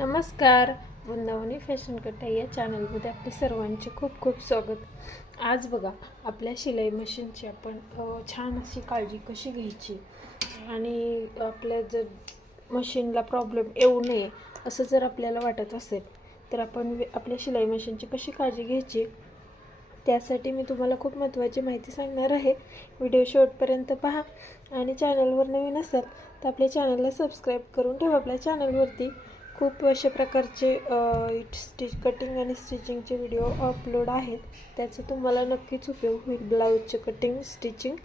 नमस्कार. वृंदावनी फॅशन कट्टा या चॅनलमध्ये आपले सर्वांचे खूप खूप स्वागत. आज बघा आपल्या शिलाई मशीनची आपण छान अशी काळजी कशी घ्यायची? आणि आपल्या जर मशीनला प्रॉब्लेम येऊ नये असं जर आपल्याला वाटत असेल तर आपण आपल्या शिलाई मशीनची कशी काळजी घ्यायची? त्यासाठी मी तुम्हाला खूप महत्त्वाची माहिती सांगणार आहे. व्हिडिओ शेवटपर्यंत पहा. आणि चॅनलवर नवीन असाल तर आपल्या चॅनलला सबस्क्राईब करून ठेवा. आपल्या चॅनलवरती खूप अशा प्रकारचे स्टिच कटिंग आणि स्टिचिंगचे व्हिडिओ अपलोड आहेत. त्याचा तुम्हाला नक्कीच उपयोग होईल ब्लाऊजचे कटिंग स्टिचिंग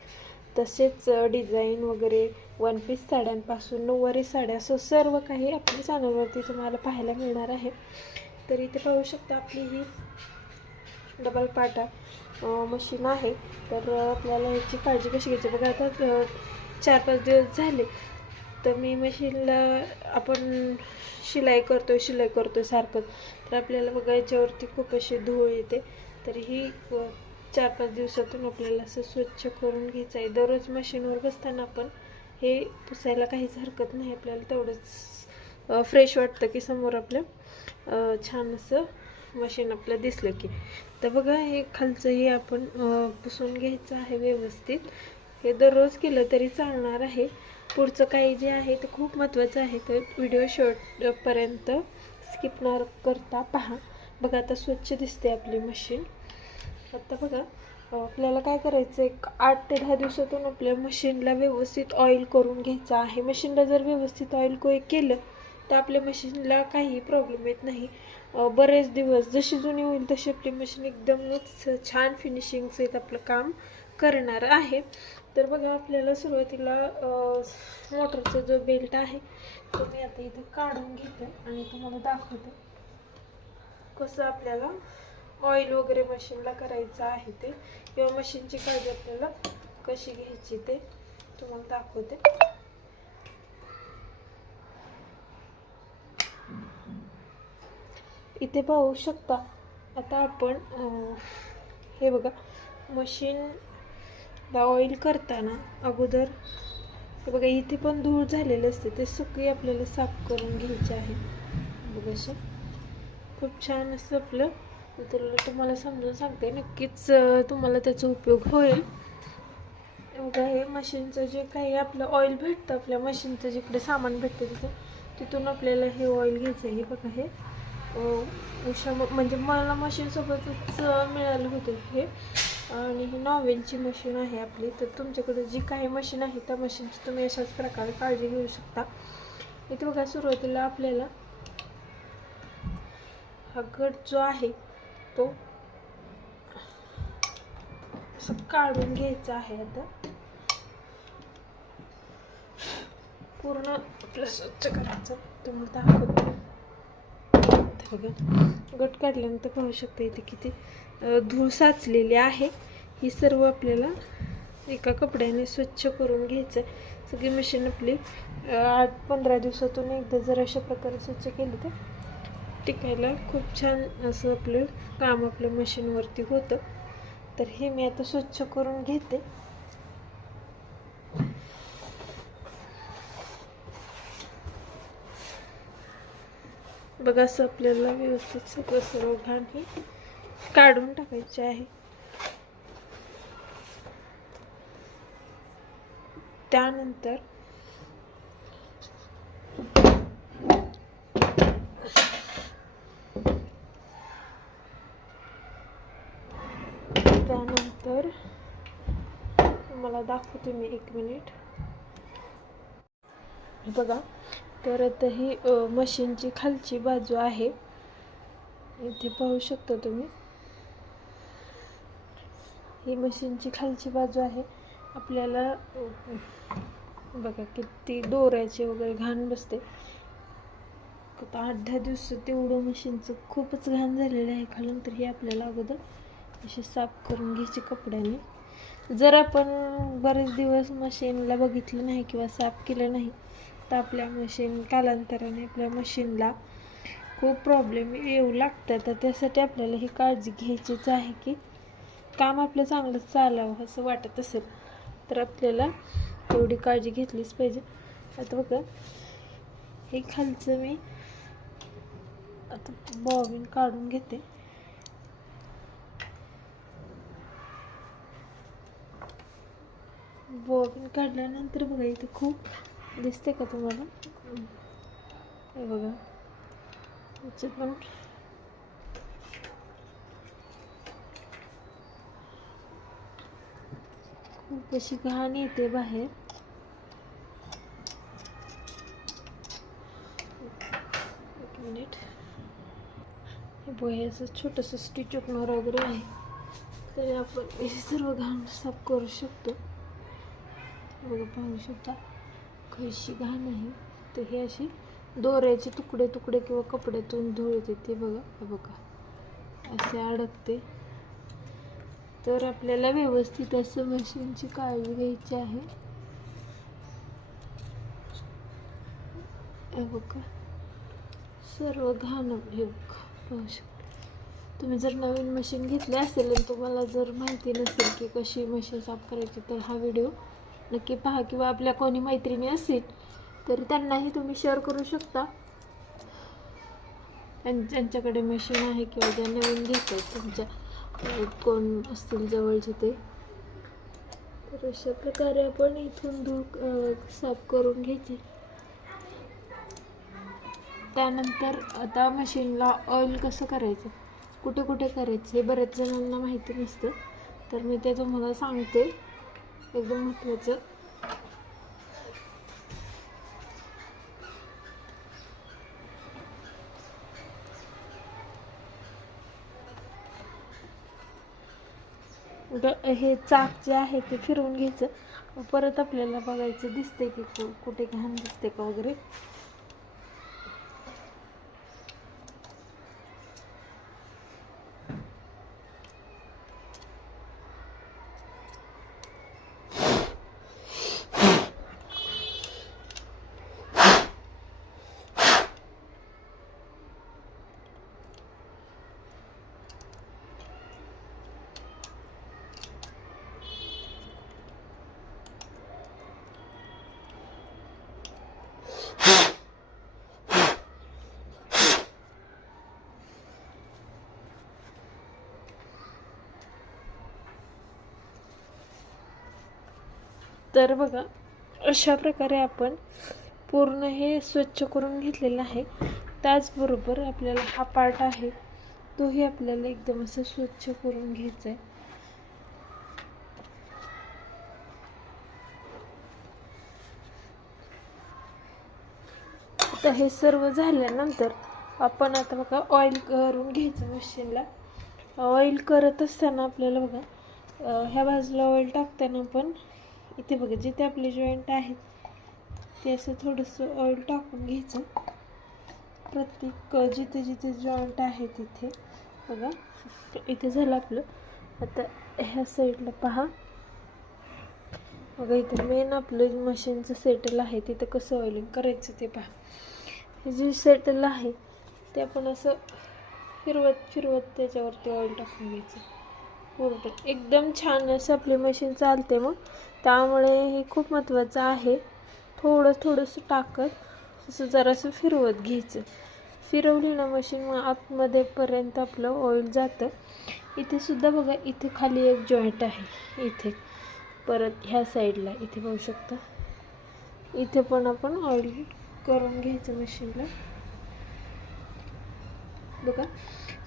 तसेच डिझाईन वगैरे वन पीस साड्यांपासून नऊवारी साड्या असं सर्व काही आपल्या चॅनलवरती तुम्हाला पाहायला मिळणार आहे. तर इथे पाहू शकता आपली ही डबल पाटा मशीन आहे. तर आपल्याला याची काळजी कशी घ्यायची? बघा आता चार पाच दिवस झाले. तर मी मशीनला आपण शिलाई करतो शिलाई करतो सारखं. तर आपल्याला बघा याच्यावरती खूप अशी धूळ येते. तर ही चार पाच दिवसातून आपल्याला असं स्वच्छ करून घ्यायचं आहे. दररोज मशीनवर बसताना आपण हे पुसायला काहीच हरकत नाही. आपल्याला तेवढंच फ्रेश वाटतं की समोर आपलं छान असं मशीन आपलं दिसलं की. तर बघा हे खालचंही आपण पुसून घ्यायचं आहे व्यवस्थित. हे दररोज केलं तरी चालणार आहे. पुढचं काही जे आहे ते खूप महत्त्वाचं आहे. तर व्हिडिओ शॉर्टपर्यंत स्किप न करता पहा. बघा आता स्वच्छ दिसते आपली मशीन आता बघा आपल्याला काय करायचं? एक आठ ते दहा दिवसातून आपल्या मशीनला व्यवस्थित ऑइल करून घ्यायचं आहे. मशीनला जर व्यवस्थित ऑइल को केलं तर आपल्या मशीनला काही प्रॉब्लेम येत नाही. बरेच दिवस जशी जुनी होईल तशी आपली मशीन एकदमच छान फिनिशिंगचं येत आपलं काम. करणार आहे. तर बघा आपल्याला सुरुवातीला मोटरचा जो बेल्ट आहे तो मी आता इथं काढून घेते आणि तुम्हाला दाखवते. कसं आपल्याला ऑइल वगैरे मशीनला करायचं आहे ते किंवा मशीनची काळजी आपल्याला कशी घ्यायची ते तुम्हाला दाखवते. इथे पाहू शकता आता आपण हे बघा मशीन आता ऑइल करताना अगोदर बघा इथे पण धूळ झालेली असते. ते सगळी आपल्याला साफ करून घ्यायचे आहे बघा असं. खूप छान असं आपलं. तर तुम्हाला समजून सांगते नक्कीच तुम्हाला त्याचा उपयोग होईल. बघा हे मशीनचं जे काही आपलं ऑइल भेटतं आपल्या मशीनचं जिकडे सामान भेटतं तिथं तिथून आपल्याला हे ऑइल घ्यायचं आहे. हे बघा हे उषा म्हणजे मला मशीनसोबतच मिळालं होतं हे. आणि ही नॉवेलची मशीन आहे आपली. तर तुमच्याकडे जी काही मशीन आहे त्या मशीनची तुम्ही अशाच प्रकारे काळजी घेऊ शकता. इथे बघा सुरुवातीला आपल्याला हा गट जो आहे तो असं काढून घ्यायचा आहे आता. पूर्ण आपलं स्वच्छ करायचं. तुम्हाला दाखवतो. बघा गट काढल्यानंतर पाहू शकता इथे किती धूळ साचलेली आहे. ही सर्व आपल्याला एका कपड्याने स्वच्छ करून घ्यायचं आहे सगळी मशीन आपली आठ पंधरा दिवसातून एकदा जर अशा प्रकारे स्वच्छ केली तर टिकायला खूप छान असं आपलं काम आपलं मशीनवरती होतं. तर हे मी आता स्वच्छ करून घेते. बघा असं आपल्याला व्यवस्थित सगळं सर्व घाण हे काढून टाकायचे आहे. त्यानंतर त्यानंतर मला दाखवते मी एक मिनिट. बघा तर आता ही मशीनची खालची बाजू आहे. इथे पाहू शकता तुम्ही. ही मशीनची खालची बाजू आहे. आपल्याला बघा किती दोऱ्याचे वगैरे घाण बसते. आठ दहा दिवस तेवढं मशीनचं खूपच घाण झालेलं आहे खालून तर हे आपल्याला अगोदर अशी साफ करून घ्यायची कपड्याने. जर आपण बरेच दिवस मशीनला बघितलं नाही किंवा साफ केलं नाही तर आपल्या मशीन कालांतराने आपल्या मशीनला खूप प्रॉब्लेम येऊ लागतात. तर त्यासाठी आपल्याला ही काळजी घ्यायचीच आहे की काम आपलं चांगलं चालावं असं वाटत असेल तर आपल्याला एवढी काळजी घेतलीच पाहिजे. आता बघा हे खालचं मी आता बॉबिन काढून घेते. बॉबिन काढल्यानंतर बघा इथे खूप दिसते का तुम्हाला? हे बघा पण खूप अशी घाण येते बाहेर. एक मिनिट. हे बघा असं छोटंसं स्टिच ओपनर वगैरे आहे. तरी आपण हे सर्व घाण साफ करू शकतो. बघा पाहू शकता. कशी घाण आहे. तर हे अशी दोऱ्याचे तुकडे तुकडे किंवा कपड्यातून धूळ येते ते बघा. बघा. असे अडकते. तर आपल्याला व्यवस्थित असं मशीनची काळजी घ्यायची आहे. बघा. सर्व घाण हे बघा. पाहू शकता. तुम्ही जर नवीन मशीन घेतली असेल आणि तुम्हाला जर माहिती नसेल की कशी मशीन साफ करायची तर हा व्हिडिओ नक्की पहा किंवा आपल्या कोणी मैत्रिणी असेल तर त्यांनाही तुम्ही शेअर करू शकता. त्यां- ज्यांच्याकडे मशीन आहे किंवा ज्या नवीन घेत आहेत त्यांच्या कोण असतील जवळचे ते. तर अशा प्रकारे आपण इथून धूळ साफ करून घ्यायची. त्यानंतर आता मशीनला ऑइल कसं करायचं? कुठे कुठे करायचं? हे बऱ्याच जणांना माहिती नसतं. तर मी ते तुम्हाला सांगते. एकदम महत्त्वाचं. ग- हे चाक जे आहे ते फिरवून घ्यायचं. परत आपल्याला बघायचं दिसतंय की कु- कुठे घाण दिसते का वगैरे. तर बघा अशा प्रकारे आपण पूर्ण हे स्वच्छ करून घेतलेलं आहे. त्याचबरोबर आपल्याला हा पार्ट आहे तोही आपल्याला एकदम असं स्वच्छ करून घ्यायचा आहे आता हे सर्व झाल्यानंतर आपण आता बघा ऑइल करून घ्यायचं मशीनला ऑइल करत असताना आपल्याला बघा ह्या बाजूला ऑइल टाकताना पण इथे बघा जिथे आपले जॉईंट आहेत ते असं थोडंसं ऑइल टाकून घ्यायचं. प्रत्येक जिथे जिथे जॉईंट आहे तिथे. बघा इथे झालं आपलं. आता ह्या साईडला पहा. बघा इथे मेन आपलं मशीनचं सेटल आहे. तिथं कसं ऑइलिंग करायचं ते पहा. हे जे सेटल आहे ते आपण असं फिरवत फिरवत त्याच्यावरती ऑइल टाकून घ्यायचं. पूर्ण एकदम छान असं आपली मशीन चालते मग. त्यामुळे हे खूप महत्त्वाचं आहे. थोडं थोडंसं टाकत असं जरासं फिरवत घ्यायचं. फिरवली ना मशीन मग आतमध्येपर्यंत आपलं ऑइल जातं. इथे सुद्धा बघा इथे खाली एक जॉईंट आहे. इथे. परत ह्या साईडला इथे पाहू शकता. इथे पण आपण ऑइल करून घ्यायचं मशीनला बघा.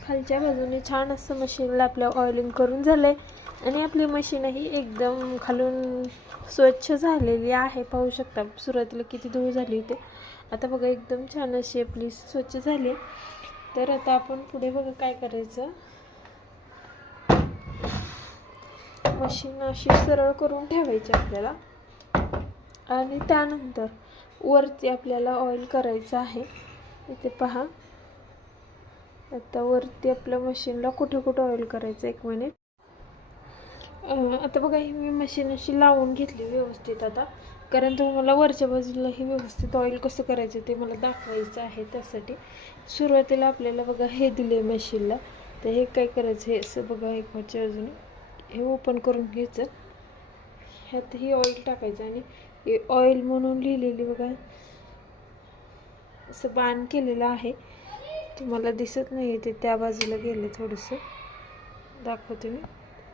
खालच्या बाजूने छान असं मशीनला आपल्या ऑइलिंग करून झालं आहे आणि आपली मशीनही एकदम खालून स्वच्छ झालेली आहे. पाहू शकता सुरुवातीला किती धूळ झाली होती. आता बघा एकदम छान अशी आपली स्वच्छ झाली. तर आता आपण पुढे बघा काय करायचं. मशीन अशी सरळ करून ठेवायची आपल्याला. आणि त्यानंतर वरती आपल्याला ऑइल करायचं आहे. इथे पहा. आता वरती आपल्या मशीनला कुठे कुठं ऑइल करायचं एक मिनिट आता बघा ही मी मशीन अशी लावून घेतली व्यवस्थित आता. कारण तुम्हाला वरच्या बाजूलाही व्यवस्थित ऑइल कसं करायचं ते मला दाखवायचं आहे त्यासाठी. सुरुवातीला आपल्याला बघा हे दिले मशीनला तर हे काय करायचं हे असं बघा एक वरच्या बाजूने. हे ओपन करून घ्यायचं. ह्यात ही ऑइल टाकायचं आणि हे ऑइल म्हणून लिहिलेली बघा असं बाण केलेलं आहे. तुम्हाला दिसत नाही ते त्या बाजूला गेले थोडंसं. दाखवते मी.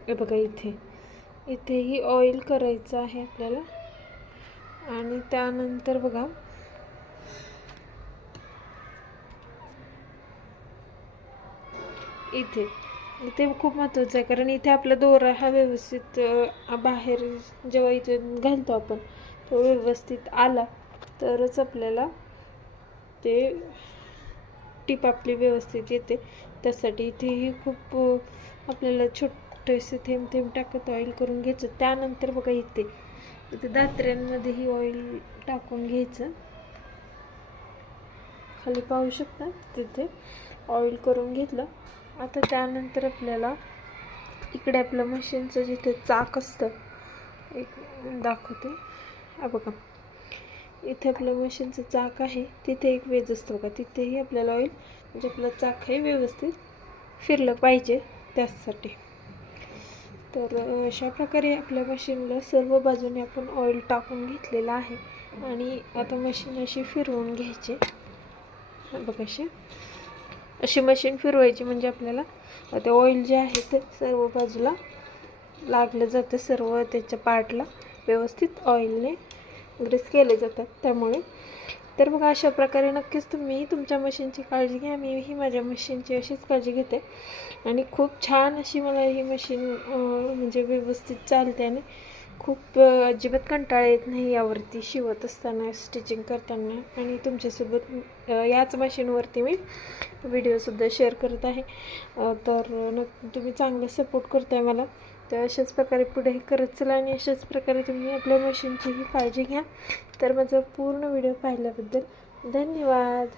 हे बघा इथे. इथेही ऑइल करायचं आहे आपल्याला. आणि त्यानंतर बघा. इथे. इथे खूप महत्त्वाचं आहे कारण इथे आपला दोरा हा व्यवस्थित बाहेर जेव्हा इथे घालतो आपण तो व्यवस्थित आला तरच आपल्याला ते टीप आपली व्यवस्थित येते. त्यासाठी इथेही खूप आपल्याला छोटेसे थेंब थेंब टाकत ऑइल करून घ्यायचं. त्यानंतर बघा इथे इथे दात्र्यांमध्येही ऑइल टाकून घ्यायचं. खाली पाहू शकता तिथे ऑइल करून घेतलं. आता त्यानंतर आपल्याला इकडे आपलं मशीनचं जिथे चाक असतं एक दाखवते. बघा. इथे आपलं मशीनचं चाक आहे तिथे एक वेज असतो का? तिथेही आपल्याला ऑइल म्हणजे आपलं चाक हे व्यवस्थित फिरलं पाहिजे त्यासाठी तर अशा प्रकारे आपल्या मशीनला सर्व बाजूने आपण ऑइल टाकून घेतलेलं आहे आणि आता मशीन अशी फिरवून घ्यायची. बघाशी अशी. अशी मशीन फिरवायची म्हणजे आपल्याला ते ऑइल जे आहे ते सर्व बाजूला लागलं जातं सर्व त्याच्या पार्टला व्यवस्थित ऑइलने ग्रीस केले जातात त्यामुळे. तर मग अशा प्रकारे नक्कीच तुम्ही तुमच्या मशीनची काळजी घ्या. मी ही माझ्या मशीनची अशीच काळजी घेते. आणि खूप छान अशी मला ही मशीन म्हणजे व्यवस्थित चालते आणि खूप अजिबात कंटाळा येत नाही यावरती शिवत असताना स्टिचिंग करताना. आणि तुमच्यासोबत याच मशीनवरती मी व्हिडिओसुद्धा शेअर करत आहे. तर न तुम्ही चांगला सपोर्ट करताय मला. तर अशाच प्रकारे पुढेही करत चला आणि अशाच प्रकारे तुम्ही आपल्या मशीनचीही काळजी घ्या. तर माझा पूर्ण व्हिडिओ पाहिल्याबद्दल धन्यवाद.